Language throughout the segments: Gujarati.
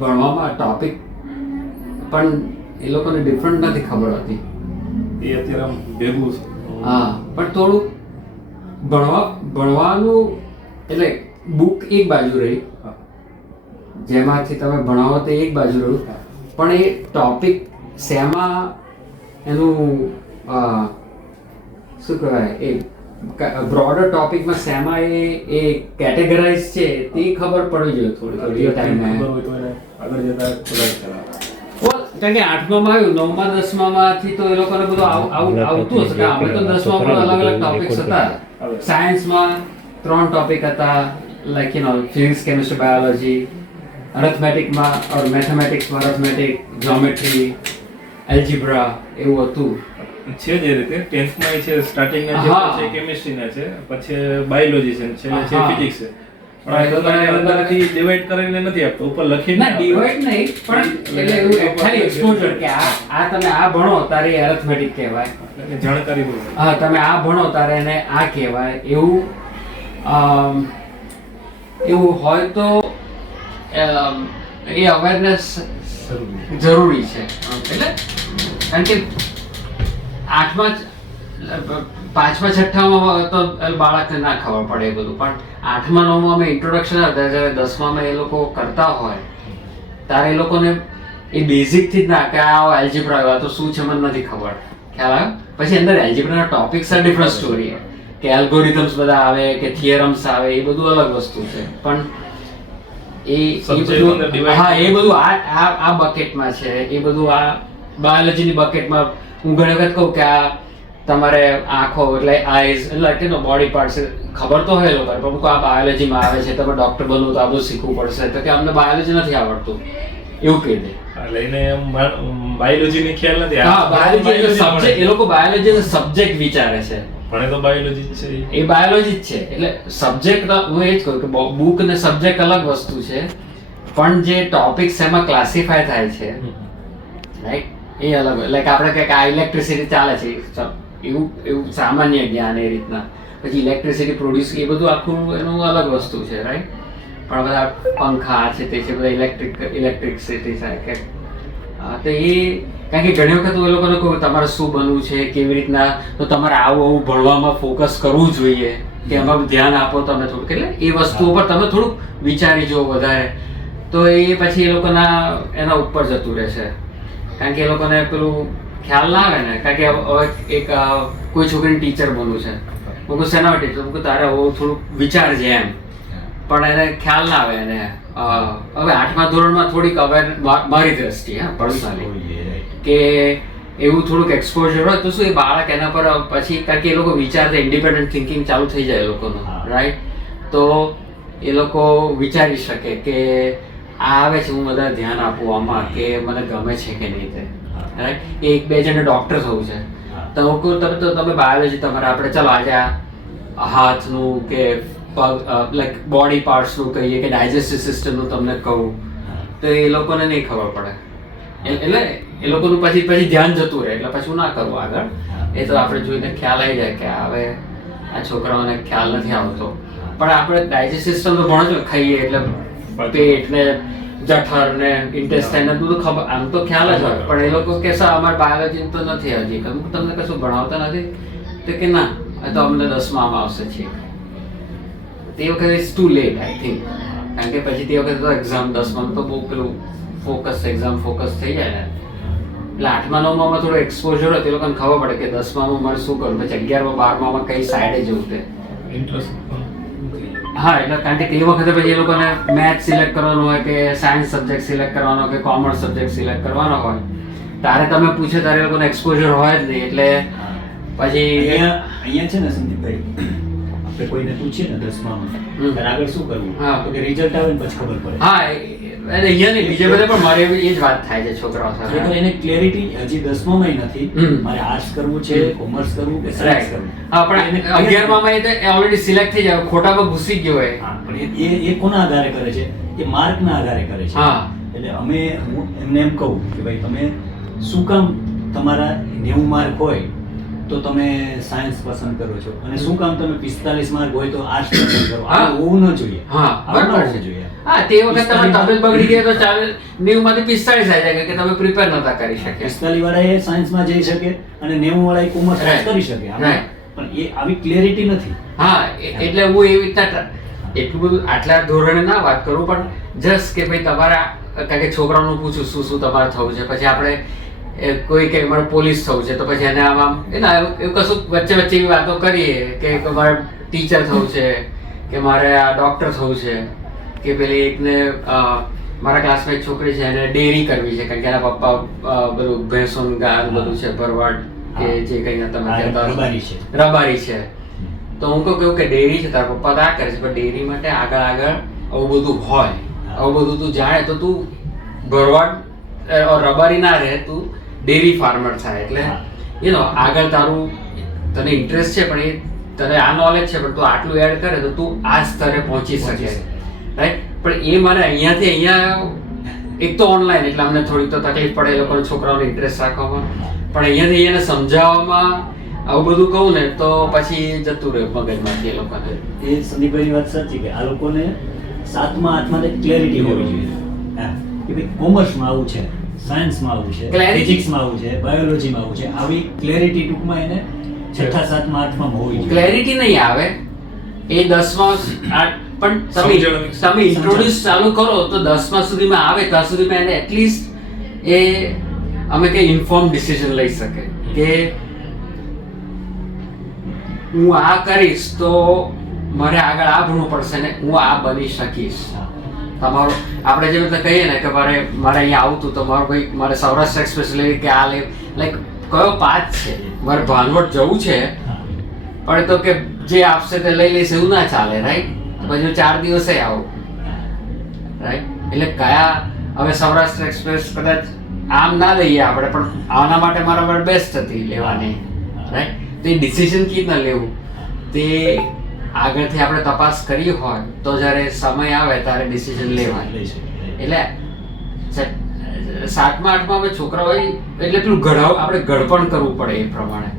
ભણવામાં ટોપિક પણ એ લોકોને ડિફરન્ટ નથી ખબર હતી. એ અત્યારે આમ ભેગું હા, પણ થોડુંક ભણવાનું એટલે બુક એક બાજુ રહી, જેમાંથી તમે ભણાવો તે એક બાજુ રહ્યું, પણ એ ટોપિક શેમાં એનું શું કહેવાય એ બ્રોડર ટોપિકમાં શેમાં એ કેટેગરાઇઝ છે તે ખબર પડવી જોઈએ થોડી ટાઈમે. આગળ જતા કારણ કે 8મામાં આવ્યું, 9મા 10મામાંથી તો એ લોકોને બધું આવતું હશે. અમે તો 10મામાં પણ અલગ અલગ ટોપિક્સ હતા. સાયન્સમાં 3 ટોપિક હતા, લાઈક ફિઝિક્સ, કેમિસ્ટ્રી, બાયોલોજી. અરિથમેટિકમાં ઓર મેથેમેટિક્સમાં અરિથમેટિક, જ્યોમેટ્રી, એલ્જીબ્રા એવું હતું. છે જે રીતે 10thમાં છે, સ્ટાર્ટિંગના ચેપ્ટર છે કેમિસ્ટ્રીના છે, પછી બાયોલોજી છે, છેલ્લે છે ફિઝિક્સ છે. પણ એ તો અંદરથી ડિવાઇડ કરીને નથી આપતો, ઉપર લખીને ના ડિવાઇડ નહીં, પણ એટલે એવું ખાલી એક્સપોઝર કે આ તમે આ ભણો તારે એરિથમેટિક કહેવાય, જાણકારી બોલો. હા, તમે આ ભણો તારે એને આ કહેવાય, એવું હોય તો એ અવેરનેસ જરૂરી છે. એટલે કારણ કે 8મા 5મા 6મામાં તો બાળકને ના ખબર પડે એ બધું, પણ 8મા 9મા અમે ઇન્ટ્રોડક્શન હતા, જ્યારે 10મામાં એ લોકો કરતા હોય ત્યારે એ લોકોને એ બેઝિકથી જ ના કે આ એલ્જીબ્રા આવ્યા તો શું છે મને નથી ખબર, ખ્યાલ આવ્યો. પછી અંદર એલ્જીબ્રાના ટોપિક્સ આ ડિફરન્ટ સ્ટોરી કે એલ્ગોરિધમ્સ બધા આવે કે થિયરમ્સ આવે, એ બધું અલગ વસ્તુ છે. પણ એ બધું હા, એ બધું આ બકેટમાં છે, એ બધું આ બાયોલોજીની બકેટમાં. હું ઘણી વખત કહું કે આ તમારે આંખો એટલે આઈઝ એટલે બોડી પાર્ટ્સ ખબર તો હોય લોકો, પણ આ બાયોલોજીમાં આવે છે, તમે ડોક્ટર બનવું તો આ બધું શીખવું પડશે, તો કે અમને બાયોલોજી નથી આવડતું એવું કહી દે. લઈને બાયોલોજીની ખ્યાલ નથી. હા, બાયોલોજી સબ્જેક્ટ, એ લોકો બાયોલોજી એઝ સબ્જેક્ટ વિચારે છે. ભણે તો બાયોલોજી જ છે, એ બાયોલોજી જ છે. એટલે સબ્જેક્ટ હું એ જ કહું કે બુક ને સબ્જેક્ટ અલગ વસ્તુ છે, પણ જે ટોપિક્સ એમાં ક્લાસિફાય થાય છે, રાઈટ, એ અલગ. લાઈક આપણે કંઈક આ ઇલેક્ટ્રિસિટી ચાલે છે એવું સામાન્ય જ્ઞાન એ રીતના. પછી ઇલેક્ટ્રિસિટી પ્રોડ્યુસ, એ બધું આખું એનું અલગ વસ્તુ છે, રાઈટ. પણ બધા પંખા છે તે છે, બધા ઇલેક્ટ્રિસિટી થાય કે તો એ કારણ કે ઘણી વખત એ લોકોને કહું તમારે શું બનવું છે, કેવી રીતના, તો તમારે આવું ભણવામાં ફોકસ કરવું જોઈએ કે એમાં ધ્યાન આપો તમે થોડુંક, એટલે એ વસ્તુ ઉપર તમે થોડુંક વિચારી જુઓ વધારે, તો એ પછી એ લોકોના એના ઉપર જતું રહેશે. કારણ કે એ લોકોને પેલું ખ્યાલ ના આવે ને. કારણ કે હવે એક કોઈ છોકરીને ટીચર બનવું છે, હું શેના ટીચર, હું તારે થોડુંક વિચારજે એમ, પણ એને ખ્યાલ ના આવે. એને હવે 8મા ધોરણમાં થોડીક અવેર, મારી દ્રષ્ટિએ પર્સનલી, કે એવું થોડુંક એક્સપોઝર હોય તો શું એ બાળક એના પર પછી, કારણ કે એ લોકો વિચારતા ઇન્ડિપેન્ડન્ટ થિંકિંગ ચાલુ થઈ જાય એ લોકોનું, રાઈટ. તો એ લોકો વિચારી શકે કે આ આવે છે, હું બધા ધ્યાન આપું આમાં, કે મને ગમે છે કે નહીં તે, રાઈટ. એક બે જણને ડૉક્ટર થવું છે તો તમે બાયોલોજી તમારે આપણે ચાલો આજે આ હાથનું કે પગ લાઈક બોડી પાર્ટ્સનું કહીએ કે ડાયજેસ્ટિવ સિસ્ટમનું તમને કહું તો એ લોકોને નહીં ખબર પડે. એટલે એ લોકોનું પછી ધ્યાન જતું રહે, એટલે પછી હું ના કરું આગળ. એ તો આપણે જોઈને ખ્યાલ આવી જાય કે હવે આ છોકરાઓને ખ્યાલ નથી આવતો. પણ આપણે ડાયજેસ્ટિવ સિસ્ટમ તો ભણો છો, ખાઈએ એટલે પેટ ને જઠર ને ઇન્ટેસ્ટાઇન ને બધું ખબર, આમ તો ખ્યાલ જ હોય. પણ એ લોકો કહેશે અમારે બાયોલોજી તો નથી હજી, તમને કશું ભણાવતા નથી, તો કે ના એ તો અમને 10મામાં આવશે છે. તે વખતે it's too late I think. કારણ કે પછી તે વખતે તો એક્ઝામ 10મામાં તો બહુ પેલું એક્ઝામ ફોકસ થઈ જાય ને. એટલે 8મા 9મામાં થોડું એક્સપોઝર હોય તે લોકોને ખબર પડે કે 10મામાં મારે શું કરવું, પછી 11મા 12મામાં કઈ સાઈડે જવું તે ઇન્ટરેસ્ટ. હા, એટલે કારણ કે તે વખતે પછી એ લોકોને મેથ્સ સિલેક્ટ કરવાનું હોય કે સાયન્સ સબ્જેક્ટ સિલેક્ટ કરવાનો કે કોમર્સ સબ્જેક્ટ સિલેક્ટ કરવાનો હોય, તારે તમે પૂછે ત્યારે એ લોકોને એક્સપોઝર હોય જ નહીં. એટલે પછી અહીંયા છે ને સંદીપભાઈ, આપણે કોઈને પૂછીએ ને 10મામાં ત્યારે આગળ શું કરવું, તો કે રિઝલ્ટ આવે ને પછી ખબર પડે. હા, અહીંયા નહીં, બીજે બધે પણ મારે એ જ વાત થાય છે છોકરાઓ સાથે. એને ક્લેરિટી હજી 10મામાં નથી, મારે આર્ટ્સ કરવું છે, કોમર્સ કરવું કે સાયન્સ કરવું. હા, પણ 11મામાં એ ઓલરેડી સિલેક્ટ થઈ જાય, ખોટામાં ઘૂસી ગયો હોય. હા, પણ એ કોના આધારે કરે છે, એ માર્કના આધારે કરે છે. હા, એટલે હું એમને એમ કહું કે ભાઈ તમે શું કામ તમારા 90 માર્ક હોય તો તમે સાયન્સ પસંદ કરો છો અને શું કામ તમે 45 માર્ક હોય તો આર્ટ્સ પસંદ કરો? હા. આવું હોવું ન જોઈએ. હા આવું ન બરાબર હોવું છે. જોઈએ. હા તે વખત તમારી તબિયત બગડી ગઈ તો 90 માંથી 45 આવી જાય કે તમે પ્રિપેર નતા કરી શક્યા. 45 વાળા એ સાયન્સમાં જઈ શકે અને 90 વાળા એ કોમર્સ Right. કરી શકે. આમાં Right. પણ એ આવી ક્લેરિટી નથી. હા એટલે હું એવી રીતના એટલું બધું આટલા ધોરણે ના વાત કરું પણ જસ્ટ કે ભાઈ તમારા કારણ કે છોકરાઓનું પૂછું શું શું તમારે થવું છે, પછી આપણે કોઈ કે મારે પોલીસ થવું છે તો પછી એને આમાં એવું કશું વચ્ચે વચ્ચે એવી વાતો કરીએ કે મારે ટીચર થવું છે કે મારે આ ડૉક્ટર થવું છે કે પેલી એકને મારા ક્લાસમાં એક છોકરી છે એને ડેરી કરવી છે કારણ કે એના પપ્પા બધું ભેંસોનું ગાય બધું છે ભરવાડ કે જે કંઈ તમે કહેતા હો. રબારી છે. રબારી છે. તો હું કહું કે ડેરી છે તારા પપ્પા તો આ કરે છે પણ ડેરી માટે આગળ આવું બધું હોય, આવું બધું તું જાણે તો તું ભરવાડ રબારી ના રહે, તું ડેરી ફાર્મર થાય. એટલે આગળ તારું તને ઇન્ટરેસ્ટ છે પણ એ તને આ નોલેજ છે પણ તું આટલું એડ કરે તો તું આ સ્તરે પહોંચી શકે, રાઈટ. પણ એ મારે અહીંયાથી અહીંયા એક તો ઓનલાઈન એટલે અમને થોડીક તો તકલીફ પડે એ લોકોને છોકરાઓને ઇન્ટરેસ્ટ રાખવામાં, પણ અહીંયાથી એને સમજાવવામાં આવું બધું કહું ને તો પછી જતું રહે મગજમાંથી એ લોકોને. એ સંદીપભાઈની વાત સાચી કે આ લોકોને 7મા 8માં ક્લેરિટી હોવી જોઈએ. હા કે ભાઈ કોમર્સમાં આવું છે, સાયન્સમાં આવું છે, ફિઝિક્સમાં આવું છે, બાયોલોજીમાં આવું છે. આવી ક્લેરિટી ટૂંકમાં એને 6ઠા 7મા 8માં હોવી જોઈએ. ક્લેરિટી નહીં આવે એ 10મા પણ તમે ઇન્ટ્રોડ્યુસ ચાલુ કરો તો 10મા સુધીમાં આવે ત્યાં સુધીમાં એને એટલીસ્ટ એ અમે કે ઇન્ફોર્મ ડિસિઝન લઈ શકે કે હું આ કરીશ તો મારે આગળ આ ભણવું પડશે ને હું આ બની શકીશ. તમારો આપણે જેવી રીતે કહીએ ને કે મારે અહીંયા આવતું તો મારે સૌરાષ્ટ્ર એક્સપ્રેસ લેવી કે આ લે લાઈક કયો પાથ છે, મારે ભાનવડ જવું છે પણ તો કે જે આપશે તે લઈ લઈશ એવું ના ચાલે, રાઈટ. પછી 4 દિવસે આવું, રાઈટ. એટલે કયા હવે સૌરાષ્ટ્ર એક્સપ્રેસ કદાચ આમ ના લઈએ આપણે પણ આના માટે મારા માટે બેસ્ટ હતી લેવાની, રાઈટ. તો એ ડિસિઝન કેવી રીતના લેવું તે આગળથી આપણે તપાસ કરી હોય તો જ્યારે સમય આવે ત્યારે ડિસિઝન લેવાય. એટલે 7મા 8મા અમે છોકરાઓ એટલે પેલું આપણે ઘડપણ કરવું પડે એ પ્રમાણે,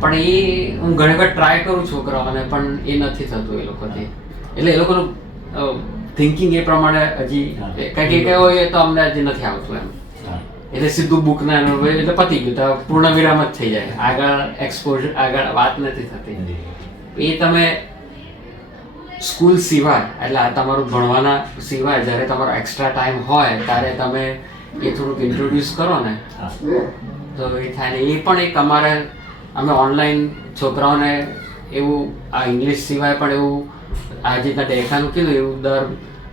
પણ એ હું ઘણી વાર ટ્રાય કરું છોકરાઓને પણ એ નથી થતું એ લોકોથી. એટલે એ લોકોનું થિંકિંગ એ પ્રમાણે હજી કંઈક કહેવું હોય તો અમને હજી નથી આવતું એમ. એટલે સીધું બુકના એટલે પતી ગયું તો પૂર્ણ વિરામ જ થઈ જાય, આગળ એક્સપોઝર આગળ વાત નથી થતી. એ તમે સ્કૂલ સિવાય એટલે આ તમારું ભણવાના સિવાય જ્યારે તમારો એક્સ્ટ્રા ટાઈમ હોય ત્યારે તમે એ થોડુંક ઇન્ટ્રોડ્યુસ કરો ને તો એ થાય ને. એ પણ એક અમે ઓનલાઈન છોકરાઓને એવું આ ઇંગ્લિશ સિવાય પણ એવું આ રીતના ડેખાનું કીધું એવું દર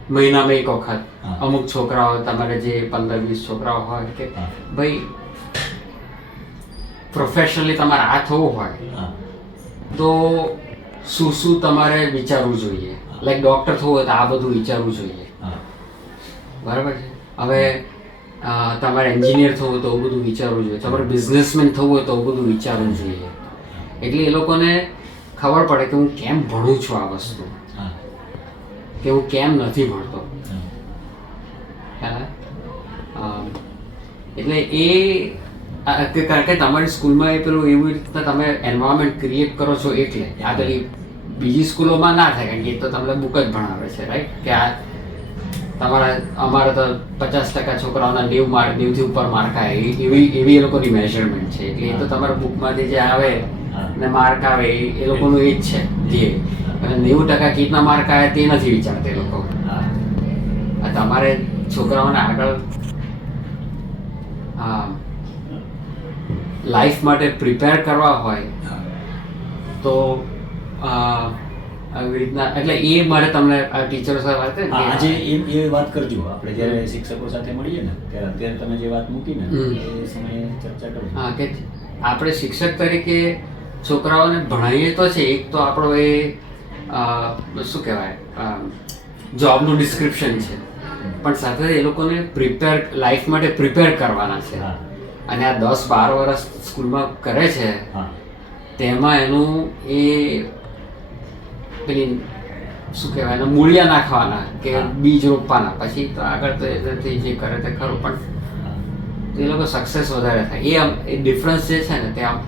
મહિનામાં એક વખત અમુક છોકરાઓ તમારે જે 15-20 છોકરાઓ હોય કે ભાઈ પ્રોફેશનલી તમારે આ થવું હોય તો શું તમારે વિચારવું જોઈએ. લાઈક ડૉક્ટર થવું હોય તો આ બધું વિચારવું જોઈએ, બરાબર છે. હવે તમારે એન્જિનિયર થવું હોય તો બધું વિચારવું જોઈએ, તમારે બિઝનેસમેન થવું હોય તો બધું વિચારવું જોઈએ. એટલે એ લોકોને ખબર પડે કે હું કેમ ભણું છું આ વસ્તુ, કે હું કેમ નથી ભણતો. એટલે એ કારણ કે તમારી સ્કૂલમાં એ પેલું એવી રીતના તમે એન્વાયરમેન્ટ ક્રિએટ કરો છો એટલે આ પેલી બીજી સ્કૂલોમાં ના થાય કારણ કે એ તો તમને બુક જ ભણાવે છે, રાઈટ. કે આ અમારે તો 50% છોકરાઓના 90થી ઉપર માર્ક આવે એવી એ લોકોની મેઝરમેન્ટ છે. એટલે એ તો તમારા બુકમાંથી જે આવે ને માર્ક આવે એ લોકોનું એ જ છે ધ્યેય. અને 90% કેટલા માર્ક આવે તે નથી વિચારતા એ લોકો. તમારે છોકરાઓને આગળ લાઈફ માટે પ્રિપેર કરવા હોય તો આવી રીતના એટલે એ મારે તમને ટીચરો સાથે વાત કરી આજે એ વાત કરજો આપણે જ્યારે શિક્ષકો સાથે મળીએ ને ત્યારે અત્યારે તમે જે વાત મૂકી ને એ સમયે ચર્ચા કરજો. હા કે આપણે શિક્ષક તરીકે છોકરાઓને ભણાવીએ તો છે, એક તો આપણો એ શું કહેવાય જોબનું ડિસ્ક્રિપ્શન છે પણ સાથે એ લોકોને લાઈફ માટે પ્રિપેર કરવાના છે. અને આ 10-12 વર્ષ સ્કૂલમાં કરે છે તેમાં એનું એ પેલી શું કહેવાય એના મૂળિયા નાખવાના કે બીજ રોપવાના, પછી તો આગળ તો એનાથી જે કરે તે ખરું પણ એ લોકો સક્સેસ વધારે થાય. એ ડિફરન્સ જે છે ને ત્યાં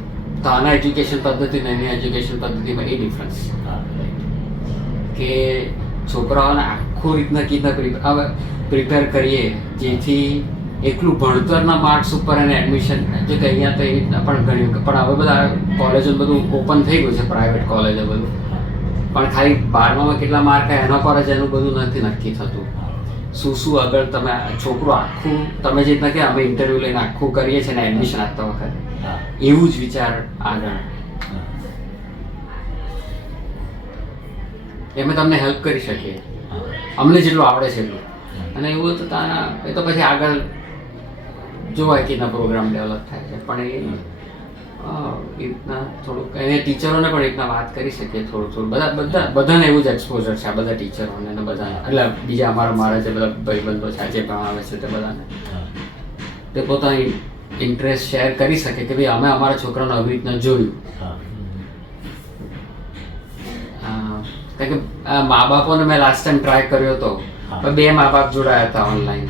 તો આના એજ્યુકેશન પદ્ધતિ અને એની એજ્યુકેશન પદ્ધતિમાં એ ડિફરન્સ છે હા કે છોકરાઓને આખું રીતના પ્રિપેર કરીએ જેથી એકલું ભણતરના માર્ક્સ ઉપર એને એડમિશન જે કે અહીંયા તો એવી રીતના પણ ઘણી પણ હવે બધા કોલેજો બધું ઓપન થઈ ગયું છે, પ્રાઇવેટ કોલેજો બધું, પણ ખાલી 12માં કેટલા માર્ક આવે એના પર જ એનું બધું નથી નક્કી થતું. શું આગળ તમે છોકરું આખું તમે જે રીતના કે અમે ઇન્ટરવ્યૂ લઈને આખું કરીએ છીએ ને એડમિશન આપતા વખતે એવું જ વિચાર આગળ એમ તમને હેલ્પ કરી શકીએ અમને જેટલું આવડે છે એટલું. અને એવું તો એ તો પછી આગળ જોવાય કે એના પ્રોગ્રામ ડેવલપ થાય છે, પણ એ રીતના થોડુંક એને ટીચરોને પણ રીતના વાત કરી શકીએ થોડું બધાને એવું જ એક્સપોઝર છે આ બધા ટીચરોને ને બધાને, એટલે બીજા મારા જે બધા ભાઈબંધો છે જે ભણાવે છે તે બધાને તે પોતાની ઇન્ટરેસ્ટ શેર કરી શકે કે ભાઈ અમે અમારા છોકરાને આવી રીતના જોયું. કારણ કે મા બાપોને મેં લાસ્ટ ટાઈમ ટ્રાય કર્યો હતો, 2 મા બાપ જોડાયા હતા ઓનલાઈન,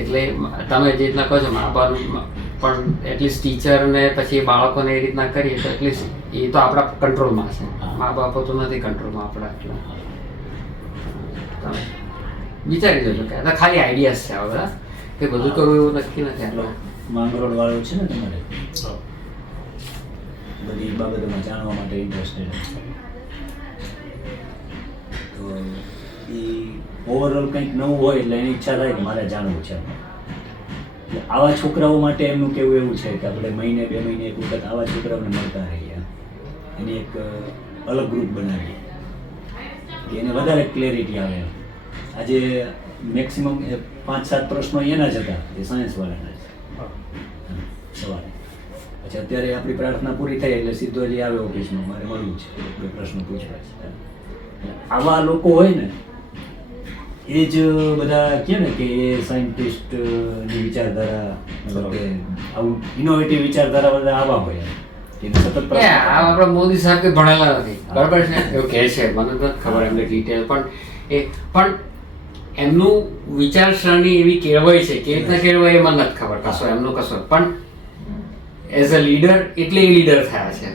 એટલે તમે જે રીતના કહો છો મા બાપ પણ એટલીસ્ટ ટીચરને પછી બાળકોને એ રીતના કરીએ તો એટલીસ્ટ એ તો આપણા કંટ્રોલમાં છે, મા બાપો તો નથી કંટ્રોલમાં આપણા. એટલા તમે વિચારી જોજો કે ખાલી આઈડિયાઝ છે આ બધા, કે બધું કરવું એવું નક્કી નથી. આપણો માંગરોળ વાળું છે ને તમારે બધી બાબતોમાં જાણવા માટે ઇન્ટરેસ્ટેડ, તો એ ઓવરઓલ કંઈક નવું હોય એટલે એની ઈચ્છા થાય કે મારે જાણવું છે. આવા છોકરાઓ માટે એમનું કેવું એવું છે કે આપણે મહિને 2 મહિને એક વખત આવા છોકરાઓને મળતા રહીએ, એની એક અલગ ગ્રુપ બનાવીએ કે એને વધારે ક્લેરિટી આવે. આજે મેક્સિમમ 5-7 પ્રશ્નો એના જ હતા એ સાયન્સવાળાના જ સવારે. પછી અત્યારે આપણી પ્રાર્થના પૂરી થઈ એટલે સીધો જ આવે ઓફિસમાં મારે મળવું છે, 2 પ્રશ્નો પૂછવા છે. આવા લોકો હોય ને એ જ બધા કહે ને કે એ સાયન્ટિસ્ટની વિચારધારા, મતલબ કે આવું ઇનોવેટિવ વિચારધારા બધા આવા હોય કે સતત આપણા મોદી સાહેબ કે ભણેલા નથી, બરાબર છે એવું કહે છે, મને તો ખબર એમને ડિટેલ, પણ એમનું વિચારસરણી એવી કેળવાય છે કે રીતના કેળવાય એ મને નથી ખબર કશો એમનું કશો, પણ એઝ અ લીડર એટલે એ લીડર થયા છે,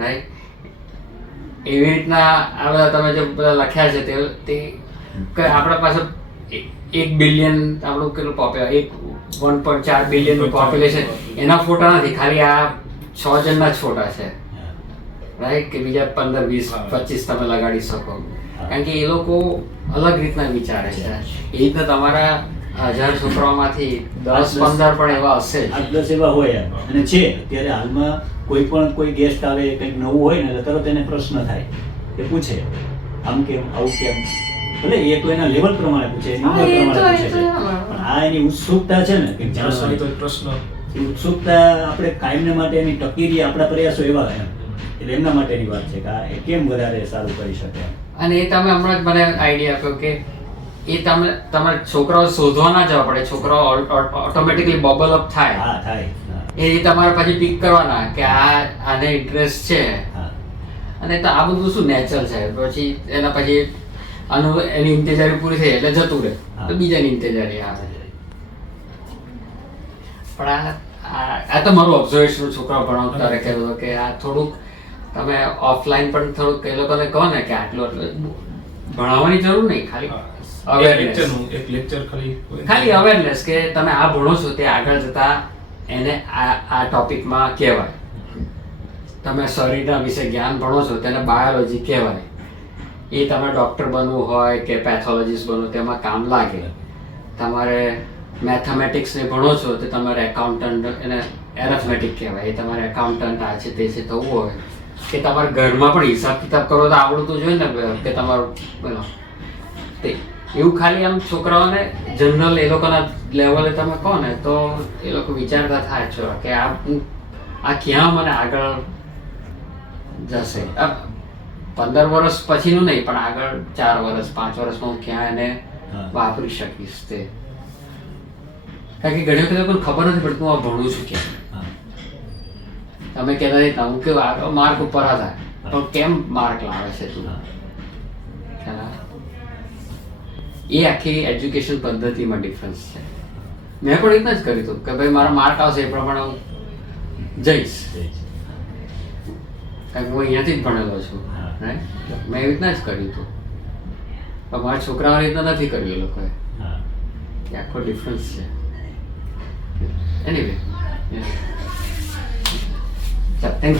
રાઈટ. એવી રીતના આ બધા તમે જે બધા લખ્યા છે તે આપણા પાસે 1 બિલિયન આપણું કેટલું 1.4 બિલિયનનું પોપ્યુલેશન, એના ફોટા નથી, ખાલી આ 6 જણના જ ફોટા છે, રાઈટ. કે બીજા 15, 20, 25 તમે લગાડી શકો, કારણ કે એ લોકો અલગ રીતના વિચારે છે. એ રીતના તમારા 1000 છોકરાઓમાંથી 10-15 પણ એવા હશે, 8-10 એવા હોય. અને છે અત્યારે હાલમાં કોઈ ગેસ્ટ આવે કંઈક નવું હોય ને એટલે તરત એને પ્રશ્ન થાય કે પૂછે આમ કેમ આવું કેમ, ભલે એ તો એના લેવલ પ્રમાણે પૂછે, નંબર પ્રમાણે પૂછે છે, પણ આ એની ઉત્સુકતા છે ને કે જાણવાની તો પ્રશ્ન, એ ઉત્સુકતા આપણે કાયમને માટે એની ટકી રહી આપણા પ્રયાસો એવા એમ, એટલે એમના માટેની વાત છે કે એ કેમ વધારે સારું કરી શકે. અને એ તમે હમણાં જ મને આઈડિયા આપ્યો કે એ તમારે છોકરાઓ શોધવા ના જવા પડે, છોકરાઓ ઓટોમેટિકલી બબલ અપ થાય. હા થાય. એ તમારે પછી પિક કરવાના કે આને ઇન્ટરેસ્ટ છે, અને તો આ બધું શું નેચરલ છે. પછી એના પછી એની ઇંતજારી પૂરી થઈ એટલે જતું રહે તો બીજાની ઇંતજારી આવે. પણ આ તો મારું ઓબ્ઝર્વેશન છોકરાઓ ભણાવતા રહે કે આ થોડુંક તમે ઓફલાઈન પણ થોડુંક એ લોકોને કહો ને કે આટલું ભણાવવાની જરૂર નહીં, ખાલી ખાલી અવેરનેસ કે તમે આ ભણો છો તે આગળ જતા એને આ ટોપિકમાં કહેવાય. તમે શરીરના વિશે જ્ઞાન ભણો છો તેને બાયોલોજી કહેવાય. એ તમારે ડૉક્ટર બનવું હોય કે પેથોલોજીસ્ટ બનવું તેમાં કામ લાગે. તમારે મેથેમેટિક્સને ભણો છો તો તમારે એકાઉન્ટન્ટ એને એરેથમેટિક કહેવાય. એ તમારે એકાઉન્ટન્ટ આ છે તે છે થવું હોય કે તમારા ઘરમાં પણ હિસાબ કિતાબ કરો તો આવડતું જોઈએ ને કે તમારું બોલો તે એવું ખાલી આમ છોકરાઓને જનરલ એ લોકોના લેવલે તમે કહો ને તો એ લોકો વિચારતા થાય છો કે આ ક્યાં મને આગળ જશે. 15 વર્ષ પછીનું નહીં પણ આગળ 4 વર્ષ 5 વર્ષમાં હું ક્યાં એને વાપરી શકીશ તે. કારણ કે ઘણી વખત લોકોને ખબર નથી પડતું હું આ ભણું છું ક્યાં. તમે કહેતા હતા હું કે માર્ક ઉપર હતા પણ કેમ માર્ક લાવે છે તું, એ આખી એજ્યુકેશન પદ્ધતિમાં ડિફરન્સ છે. મેં પણ રીતના જ કર્યું હતું કે ભાઈ મારા માર્ક આવશે એ પ્રમાણે હું જઈશ જઈશ. કારણ કે હું અહીંયાથી જ ભણેલો છું હા. રાઈટ મેં એવી રીતના જ કર્યું હતું પણ મારા છોકરાઓની રીતના નથી કર્યું એ લોકોએ હા એ આખો ડિફરન્સ છે એનીવે